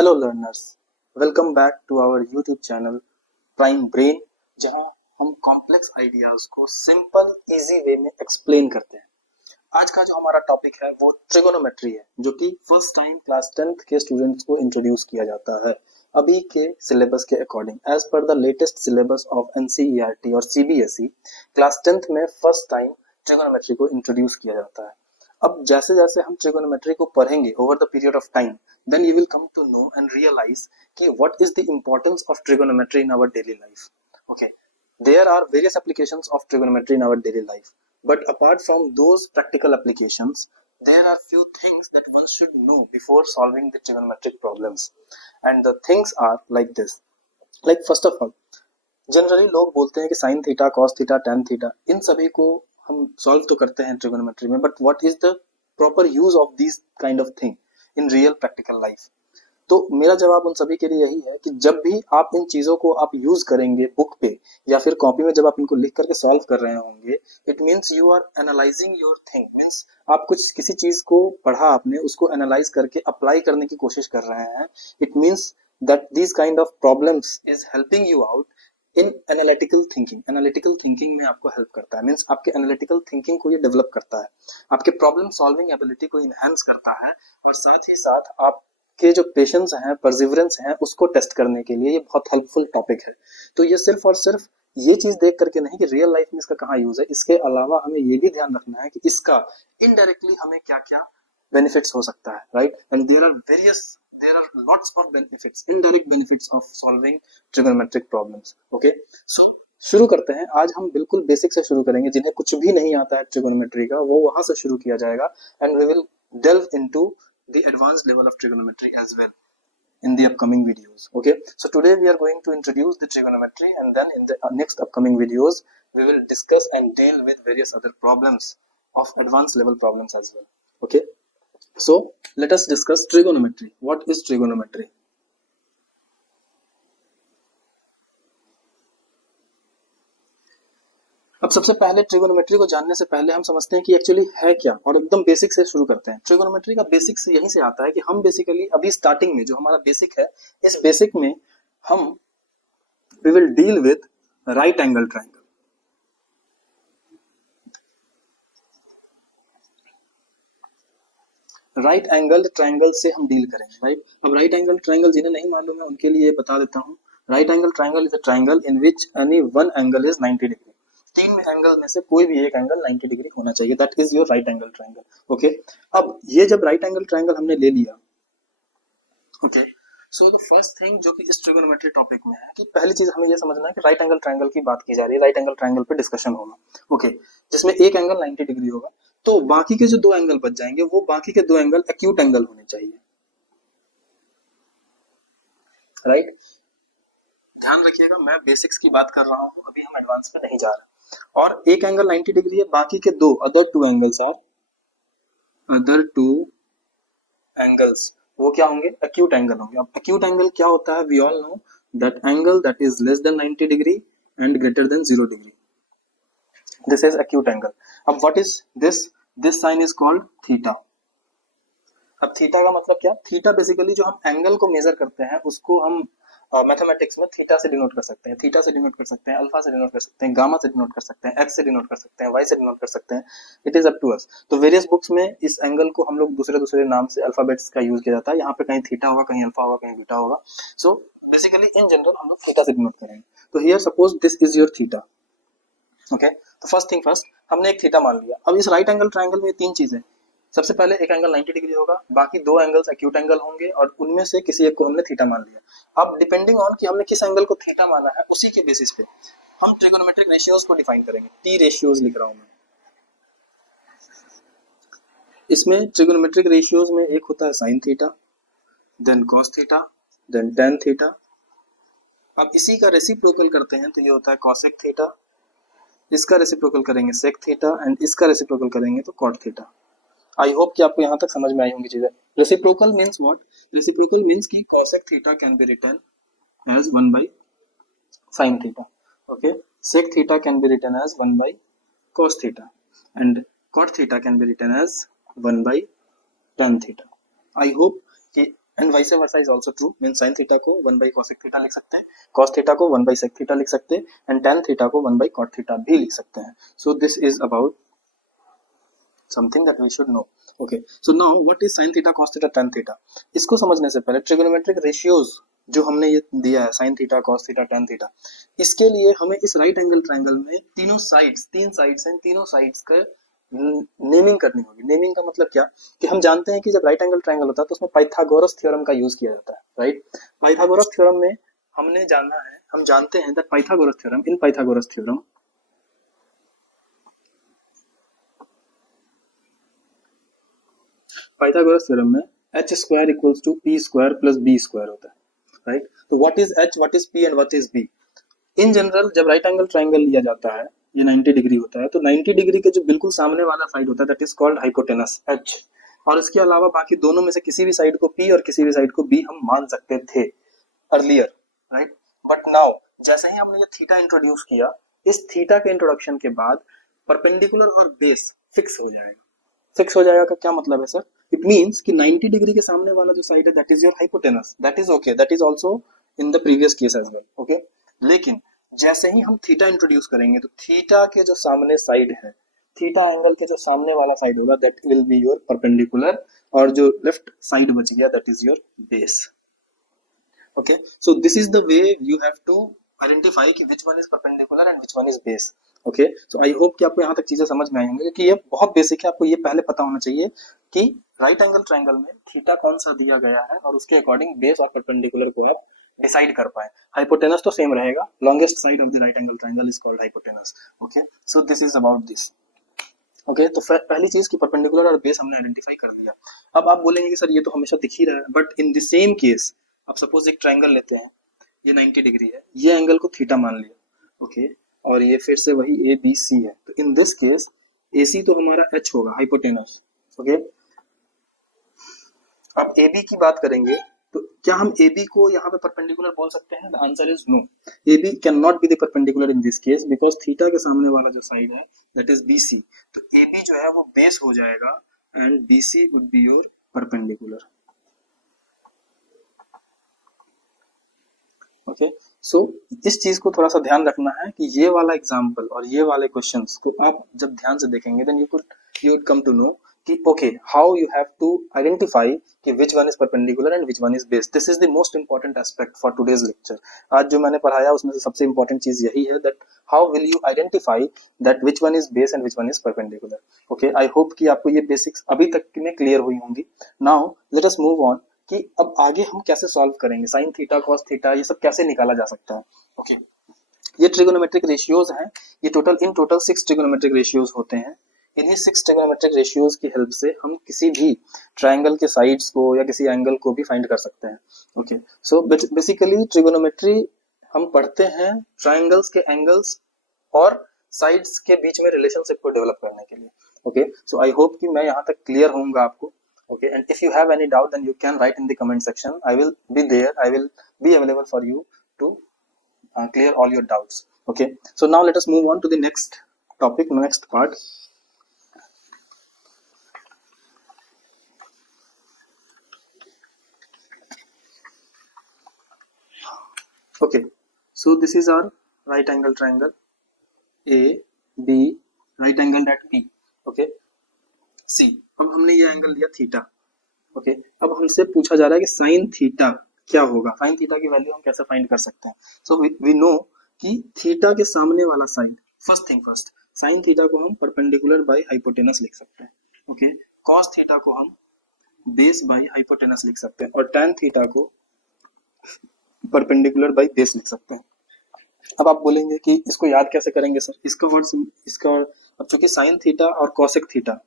Hello learners, welcome back to our YouTube channel Prime Brain, जहां हम complex ideas को simple easy way में explain करते हैं। आज का जो हमारा टॉपिक है वो ट्रिगोनोमेट्री है, जो कि फर्स्ट टाइम क्लास 10th के स्टूडेंट्स को इंट्रोड्यूस किया जाता है अभी के सिलेबस के according. As per the latest syllabus of NCERT और सीबीएसई, क्लास 10th में फर्स्ट टाइम ट्रिगोनोमेट्री को इंट्रोड्यूस किया जाता है। अब जैसे जैसे हम ट्रिगोनोमेट्री को पढ़ेंगे over the period of time, then you will come to know and realize कि what is the importance of trigonometry in our daily life. Okay, there are various applications of trigonometry in our daily life, but apart from those practical applications, there are few things that one should know before solving the trigonometric problems, and the things are like this. Like first of all, generally लोग बोलते हैं कि sine theta, cos theta, tan theta, इन सभी को हम solve तो करते हैं ट्रिगोनोमेट्री में, but what is the proper use of this kind of thing in real practical life. तो मेरा जवाब उन सभी के लिए यही है कि जब भी आप इन चीजों को आप यूज करेंगे बुक पे या फिर कॉपी में, जब आप इनको लिख करके सॉल्व कर रहे होंगे, it means you are analysing your thing. Means आप कुछ किसी चीज को पढ़ा, आपने उसको एनालाइज करके अप्लाई करने की कोशिश कर रहे हैं। It means that this kind of problems is helping you out in analytical thinking. Analytical thinking में आपको हेल्प करता है, मीन्स आपके एनालिटिकल थिंकिंग को ये डेवलप करता है, आपके प्रॉब्लम सॉल्विंग एबिलिटी को इनहेंस करता है, और साथ ही साथ आपके जो पेशेंस हैं, परसिवरेंस हैं, उसको टेस्ट करने के लिए ये बहुत हेल्पफुल टॉपिक है। तो ये सिर्फ और सिर्फ ये चीज देख करके नहीं कि रियल लाइफ में इसका कहाँ यूज है, इसके अलावा हमें ये भी ध्यान रखना है कि इसका इनडायरेक्टली हमें क्या क्या बेनिफिट्स हो सकता है, right. And there are lots of benefits, indirect benefits of solving trigonometric problems. Okay, so शुरू करते हैं। आज हम बिल्कुल बेसिक से शुरू करेंगे। जिन्हें कुछ भी नहीं आता है ट्रिगोनोमेट्री का, वो वहां से शुरू किया जाएगा, and we will delve into the advanced level of trigonometry as well in the upcoming videos. Okay, so today we are going to introduce the trigonometry, and then in the next upcoming videos we will discuss and deal with various other problems of advanced level problems as well. Okay, so let us discuss trigonometry. What is trigonometry? अब सबसे पहले trigonometry को जानने से पहले हम समझते हैं कि एक्चुअली है क्या, और एकदम बेसिक से शुरू करते हैं। ट्रिगोनोमेट्री का बेसिक से यहीं से आता है कि हम बेसिकली अभी स्टार्टिंग में जो हमारा बेसिक है, इस बेसिक में हम we will deal with right angle triangle. Right angle triangle से हम डील करेंगे, राइट। अब राइट एंगल ट्रायंगल जिन्हें नहीं मालूम है उनके लिए बता देता हूँ। Right angle triangle is a triangle in which any one angle is 90 degree. तीन एंगल में से कोई भी एक एंगल 90 डिग्री होना चाहिए, that is your right angle triangle. Okay, अब ये जब राइट एंगल ट्रायंगल हमने ले लिया, okay, so the first thing जो कि इस ट्रिगोनोमेट्री टॉपिक में है कि पहली चीज हमें ये समझना है कि राइट एंगल ट्रायंगल की बात की जा रही है, राइट एंगल ट्रायंगल पे डिस्कशन होगा, ओके, जिसमें एक एंगल 90 डिग्री होगा। तो बाकी के जो दो एंगल बच जाएंगे, वो बाकी के दो एंगल एक्यूट एंगल होने चाहिए, राइट। ध्यान रखिएगा, मैं बेसिक्स की बात कर रहा हूं, अभी हम एडवांस पे नहीं जा रहे। और एक एंगल 90 डिग्री है, बाकी के दो अदर टू एंगल्स वो क्या होंगे, एक्यूट एंगल होंगे। अब एक्यूट एंगल क्या होता है, we all know that angle that is less than 90 degree and greater than 0 degree, this is acute angle. अब what is this sine is called theta. अब थीटा का मतलब क्या, थीटा बेसिकली जो हम एंगल को मेजर करते हैं उसको हम मैथमेटिक्स में थीटा से डिनोट कर सकते हैं, थीटा से डिनोट कर सकते हैं, अल्फा से डिनोट कर सकते हैं, गामा से डिनोट कर सकते हैं, एक्स से डिनोट कर सकते हैं, वाई से डिनोट कर सकते हैं, it is up to us. तो वेरियस बुक्स में इस एंगल को हम लोग दूसरे दूसरे नाम से अल्फाबेट्स का यूज किया जाता है। यहाँ पे कहीं थीटा होगा, कहीं अल्फा होगा, कहीं बीटा होगा। सो बेसिकली इन जनरल हम लोग थीटा से डिनोट करेंगे। तो here suppose this is your theta, okay. तो फर्स्ट थिंग फर्स्ट, हमने एक थीटा मान लिया। अब इस राइट एंगल ट्रायंगल में तीन चीजें, सबसे पहले एक एंगल 90 डिग्री होगा, बाकी दो एंगल्स एक्यूट एंगल होंगे, और उनमें से किसी एक को हमने थीटा मान लिया। अब डिपेंडिंग ऑन कि हमने किस एंगल को थीटा माना है, उसी के बेसिस पे हम ट्रिगोनोमेट्रिक रेशियोज को डिफाइन करेंगे। टी रेशियोज लिख रहा हूं मैं। इसमें ट्रिगोनोमेट्रिक रेशियोज में एक होता है sine theta, then cos theta, then tan theta. अब इसी का रेसिप्रोकल करते हैं तो ये होता है कॉसेक थीटा, इसका रेसिप्रोकल करेंगे सेक थीटा, एंड इसका रेसिप्रोकल करेंगे तो कॉट थीटा। आई होप कि आपको यहाँ तक समझ में आई होंगी चीजें। Reciprocal means what, reciprocal means कि cosec theta can be written as 1 by sin theta, okay. sec theta can be written as 1 by cos theta, and cot theta can be written as 1 by tan theta. I hope कि and vice versa is also true, mean sine theta को 1/cosec theta लिख सकते हैं, cos theta को 1/sec theta लिख सकते हैं, and tan theta को 1/cot थीटा भी लिख सकते हैं. सो this is about something that we should know. Okay, so now what is sin theta, cos theta, tan theta? इसको समझने से पहले ट्रिगोनोमेट्रिक रेशियोज जो हमने ये दिया है sin theta, cos theta, tan theta, इसके लिए हमें इस राइट एंगल ट्रायंगल में तीन साइड्स हैं, तीनों साइड्स का नेमिंग करनी होगी. नेमिंग का मतलब क्या कि हम जानते हैं कि जब राइट एंगल ट्रायंगल होता है तो उसमें पाइथागोरस थ्योरम का यूज किया जाता है, राइट. पाइथागोरस थ्योरम में हम जानते हैं दैट पाइथागोरस थ्योरम में h square equals to p square plus b square होता है, राइट. तो what is h, what is p and what is b? In general जब राइट एंगल ट्रायंगल लिया जाता है, ये 90 डिग्री होता है, तो 90 डिग्री के जो बिल्कुल सामने वाला साइड होता है that is called hypotenuse h, और इसके अलावा बाकी दोनों में से किसी भी साइड को p और किसी भी साइड को b हम मान सकते थे अर्लियर, राइट. बट नाउ जैसे ही हमने ये थीटा इंट्रोड्यूस किया, इस थीटा के इंट्रोडक्शन के बाद परपेंडिकुलर और बेस फिक्स हो जाएगा का क्या मतलब है सर? इट मींस कि 90 डिग्री के सामने वाला जो साइड है that is your hypotenuse, that is okay, that is also in the previous case as well, okay. लेकिन जैसे ही हम थीटा इंट्रोड्यूस करेंगे तो थीटा के जो सामने साइड है, थीटा एंगल के जो सामने वाला साइड होगा that will be your perpendicular, और जो लेफ्ट साइड बच गया that is your base. Okay, so this is the way you have to identify कि which one is perpendicular and which one is base. Okay, so I hope कि आपको यहाँ तक चीजें समझ में आई होंगी, क्योंकि ये बहुत बेसिक है, आपको ये पहले पता होना चाहिए कि राइट एंगल ट्रायंगल में थीटा कौन सा दिया गया है और उसके अकॉर्डिंग बेस और परपेंडिकुलर को आप डिसाइड कर पाए. हाइपोटेनस तो सेम रहेगा, longest side of the right angle triangle is called hypotenuse. Okay, so this is about this. Okay, तो पहली चीज की परपेंडिकुलर और बेस हमने आइडेंटिफाई कर दिया. अब आप बोलेंगे कि सर ये तो हमेशा दिख ही रहा है, but in the same case अब सपोज एक ट्रायंगल लेते हैं, ये 90 डिग्री है, ये एंगल को थीटा मान लिया, ओके, और ये फिर से वही ए बी सी है, तो इन दिस केस ए सी तो हमारा एच होगा, हाइपोटेनस. ओके, अब ए बी की बात करेंगे तो क्या हम ए बी को यहाँ पे परपेंडिकुलर बोल सकते हैं? The answer is no. A B can not be the perpendicular in this case because theta के सामने वाला जो साइड है दैट इज बी सी, तो ए बी जो है वो बेस हो जाएगा and B C would be your perpendicular. Okay, so इस चीज को थोड़ा सा ध्यान रखना है कि ये वाला एग्जांपल और ये वाले क्वेश्चंस को आप जब ध्यान से देखेंगे then you would come to know कि okay how you have to identify कि which one is perpendicular and which one is base. This is the most important aspect for today's lecture. आज जो मैंने पढ़ाया उसमें से सबसे इंपॉर्टेंट चीज यही है that how will you identify that which one is base and which one is perpendicular. Okay, I hope कि आपको ये बेसिक्स अभी तक में क्लियर हुई होंगी. Now let us move on कि अब आगे हम कैसे सॉल्व करेंगे, साइन थीटा कॉस थीटा ये सब कैसे निकाला जा सकता है. ओके, ये ट्रिगोनोमेट्रिक रेशियोज हैं, ये इन टोटल 6 ट्रिगोनोमेट्रिक रेशियोज होते हैं. इन्हीं 6 ट्रिगोनोमेट्रिक रेशियोज की हेल्प से हम किसी भी ट्रायंगल के साइड्स को या किसी एंगल को भी फाइंड कर सकते हैं. ओके, सो बेसिकली ट्रिगोनोमेट्री हम पढ़ते हैं ट्रायंगल्स के एंगल्स और साइड्स के बीच में रिलेशनशिप को डेवलप करने के लिए. ओके, सो आई होप कि मैं यहाँ तक क्लियर होऊंगा आपको. Okay, and if you have any doubt then you can write in the comment section. I will be there, I will be available for you to clear all your doubts. Okay, so now let us move on to the next topic, next part. Okay, so this is our right angle triangle A B, right angle at P. Okay, C. अब हमने ये angle लिया theta. Okay, अब हमसे पूछा जा रहा है कि साइन थीटा क्या होगा, साइन थीटा की वैल्यू हम कैसे फाइंड कर सकते हैं. सो वी नो कि थीटा के सामने वाला side, first thing first, sign theta को हम परपेंडिकुलर बाय हाइपोटेनस लिख सकते हैं. ओके, कॉस थीटा को हम बेस बाय हाइपोटेनस लिख सकते हैं और tan थीटा को परपेंडिकुलर बाय बेस लिख सकते हैं. अब आप बोलेंगे कि इसको याद कैसे करेंगे सर, इसका अब चूंकि साइन थीटा और कॉसेक थीटा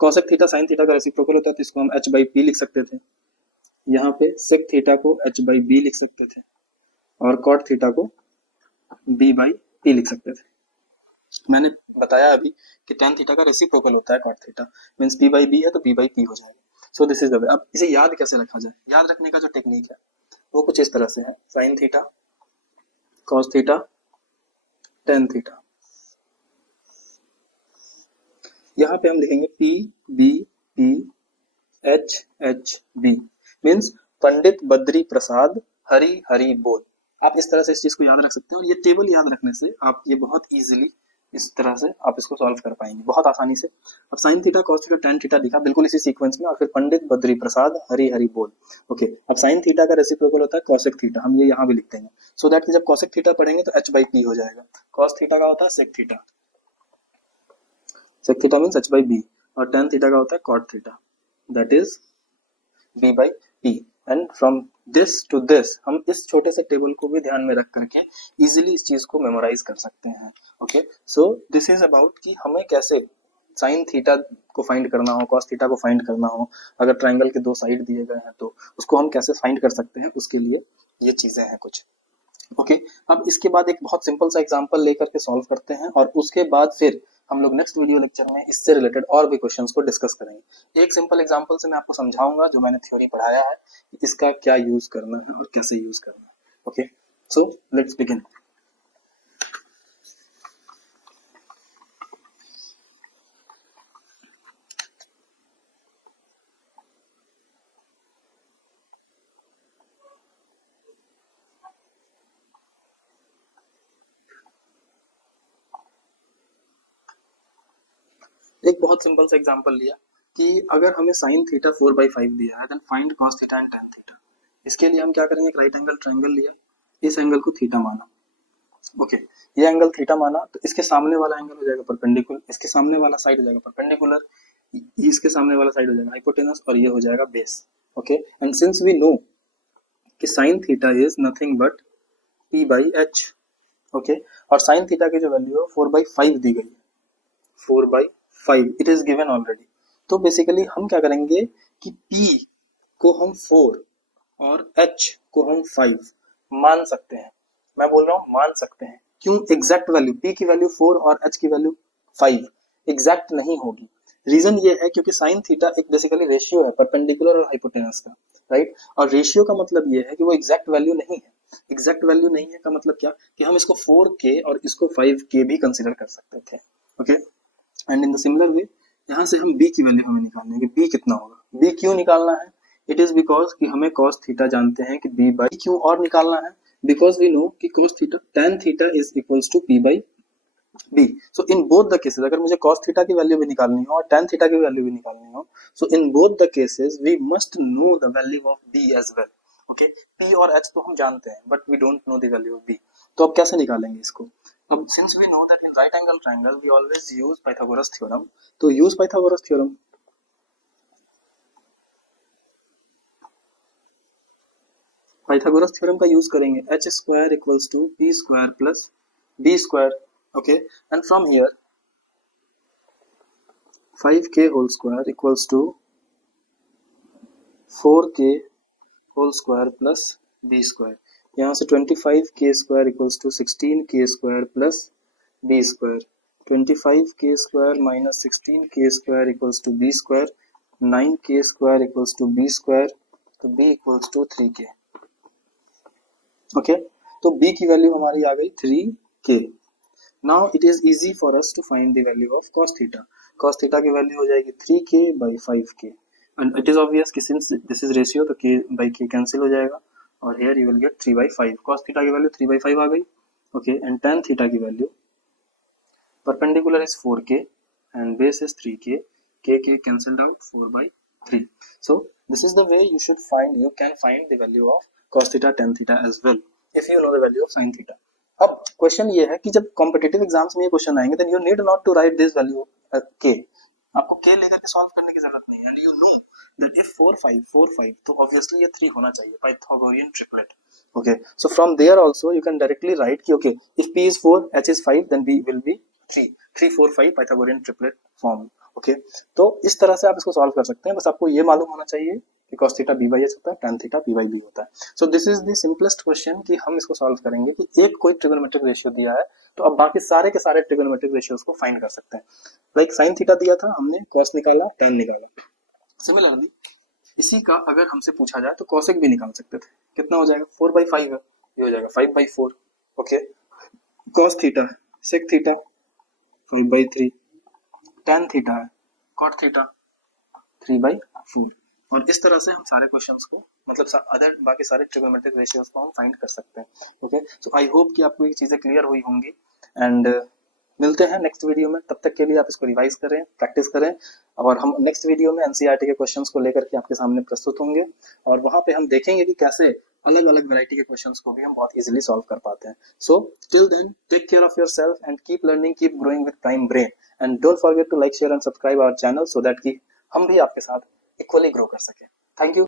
साइन थीटा का रेसिप्रोकल होता है तो इसको हम h बाई पी लिख सकते थे. यहाँ पे सेक थीटा को h बाई बी लिख सकते थे और कॉट थीटा को b बाई पी लिख सकते थे. मैंने बताया अभी कि tan थीटा का रेसिप्रोकल होता है cot theta, means p by B है तो b बाई पी हो जाएगा. So this is the way. अब इसे याद कैसे रखा जाए, याद रखने का जो टेक्निक है वो कुछ इस तरह से है. Sine theta cos theta tan theta, यहाँ पे हम लिखेंगे P B P H H B. मीन्स पंडित बद्री प्रसाद हरि हरि बोल। आप इस तरह से इस चीज को याद रख सकते हैं और ये टेबल याद रखने से आप ये बहुत इजीली इस तरह से आप इसको सॉल्व कर पाएंगे बहुत आसानी से। अब sign theta cos theta tan theta लिखा बिल्कुल इसी सीक्वेंस में और फिर पंडित बद्री प्रसाद हरि हरि बोल। ओके, अब साइन थीटा का रेसिप्रोकल होता है कॉसेक थीटा, हम ये यहाँ भी लिखते हैं सो दैट कि जब कॉसेक थीटा पढ़ेंगे तो एच बाई पी हो जाएगा। कॉस थीटा का होता है sec theta, sec theta means H by B, और टेन थीटा का होता है cot theta that is B by P. And from this to this हम इस छोटे से टेबल को भी ध्यान में रख करके इजीली इस चीज को मेमोराइज कर सकते हैं। Okay, so this is about कि हमें कैसे साइन थीटा को फाइंड करना हो, कॉस थीटा को फाइंड करना हो, अगर ट्राइंगल के दो साइड दिए गए हैं तो उसको हम कैसे फाइंड कर सकते हैं, उसके लिए ये चीजें हैं कुछ। ओके, अब इसके बाद एक बहुत सिंपल सा एग्जांपल लेकर के सॉल्व करते हैं और उसके बाद फिर हम लोग नेक्स्ट वीडियो लेक्चर में इससे रिलेटेड और भी क्वेश्चंस को डिस्कस करेंगे। एक सिंपल एग्जांपल से मैं आपको समझाऊंगा जो मैंने थ्योरी पढ़ाया है इसका क्या यूज करना है और कैसे यूज करना है। Okay, so let's begin. एक बहुत सिंपल सा एग्जांपल लिया कि अगर हमें साइन थीटा 4/5 दिया है then find cos theta and tan theta. इसके लिए हम क्या करेंगे, एक राइट एंगल ट्रायंगल लिया, इस एंगल को थीटा माना। ओके, ये एंगल थीटा माना तो इसके सामने वाला एंगल हो जाएगा परपेंडिकुलर, इसके सामने वाला साइड हो जाएगा परपेंडिकुलर, इसके सामने वाला साइड हो जाएगा हाइपोटेनस और ये हो जाएगा base. Okay, and since we know कि sine theta is nothing but p by H. Okay, और साइन थीटा की जो वैल्यू है 4/5 दी गई है, 4/5 इट इज गिवन ऑलरेडी। तो बेसिकली हम क्या करेंगे कि p को हम 4 और h को हम 5 मान सकते हैं। मैं बोल रहा हूं मान सकते हैं, क्यों? एग्जैक्ट वैल्यू p की वैल्यू 4 और h की वैल्यू 5 एग्जैक्ट नहीं होगी। रीजन ये है क्योंकि साइन थीटा एक बेसिकली रेशियो है परपेंडिकुलर और हाइपोटेनस का, राइट? और रेशियो का मतलब ये है कि वो एग्जैक्ट वैल्यू नहीं है। एग्जैक्ट वैल्यू नहीं है का मतलब क्या कि हम इसको 4k और इसको 5k भी कंसिडर कर सकते थे। Okay, and in the similar way यहाँ से हम b की वैल्यू हमें निकालनी है कि b कितना होगा। b क्यों निकालना है? इट इज बिकॉज कि हमें cos थीटा जानते हैं कि b बाई क्यों और निकालना है, बिकॉज वी नो कि cos theta tan theta is equals to p by b। So in both the cases अगर मुझे cos थीटा की वैल्यू भी निकालनी हो और tan थीटा की वैल्यू भी निकालनी हो, so in both the cases we must know the value of b as well. Okay, p और h तो हम जानते हैं but we don't know the value of b। तो अब कैसे निकालेंगे इसको? अब since we know that in right angle triangle we always use Pythagoras theorem, तो use Pythagoras theorem. Pythagoras theorem का यूज करेंगे H square equals to P square plus B square. Okay, and from here 5k whole square equals to 4k whole square plus B square. यहाँ से 25k square equals to 16k square plus B square. 25k square minus 16k square equals to B square. 9k square equals to B square, तो b equals to 3k। Okay, तो b की value हमारी आ गई 3k। Now it is easy for us to find the value of cos theta. cos theta की value हो जाएगी 3k by 5k and it is obvious कि since this is ratio तो k बाई k कैंसिल हो जाएगा और here you will get 3/5। cos theta की value 3/5 आ गई। ओके, एंड tan थीटा की value perpendicular is 4k and base is 3k, k cancelled out 4/3। So this is the way you can find the value of cos theta tan theta as well if you know the value of sin theta। अब question ये है कि जब competitive exams में ये question आएंगे then you need not to write this value k, आपको k लेकर के सॉल्व करने की जरूरत नहीं है। And you know that if 4 5 4 5 तो ऑब्वियसली ये 3 होना चाहिए, Pythagorean triplet. Okay, so from there also you can directly write कि okay if p is 4 h is 5 then b will be 3 3 4 5 Pythagorean triplet form. Okay, तो इस तरह से आप इसको सॉल्व कर सकते हैं, बस आपको ये मालूम होना चाहिए कि cos theta b by h होता है, tan theta p by b होता है। सो this is the simplest question कि हम इसको सॉल्व करेंगे कि एक कोई ट्रिगोनोमेट्रिक रेशियो दिया है तो अब बाकी सारे के सारे ट्रिगोनोमेट्रिक रेशियोज को फाइंड कर सकते हैं। लाइक sin थीटा दिया था, हमने cos निकाला, tan निकाला। सिमिलरली इसी का अगर हमसे पूछा जाए तो cosec भी निकाल सकते थे। कितना हो जाएगा? 4/5 है, ये हो जाएगा 5/4। ओके, cos थीटा है, sec थीटा 5/3, tan थीटा है, cot थीटा 3/4। और इस तरह से हम सारे क्वेश्चंस को मतलब अदर बाकी सारे ट्रिग्नोमेट्रिक रेशियोज को हम फाइंड कर सकते हैं। ओके, सो आई होप कि आपको ये चीज़ें क्लियर हुई होंगी एंड मिलते हैं नेक्स्ट वीडियो में। तब तक के लिए आप इसको रिवाइज करें, प्रैक्टिस करें और हम नेक्स्ट वीडियो में एनसीईआरटी के क्वेश्चंस को लेकर के आपके सामने प्रस्तुत होंगे और वहां पे हम देखेंगे कि कैसे अलग अलग वैरायटी के क्वेश्चंस को भी हम बहुत इजीली सॉल्व कर पाते हैं। So till then take care of yourself and keep learning, keep growing with Prime Brain and don't forget to like, share and subscribe our channel so that कि हम भी आपके साथ इक्वली ग्रो कर सकें। Thank you.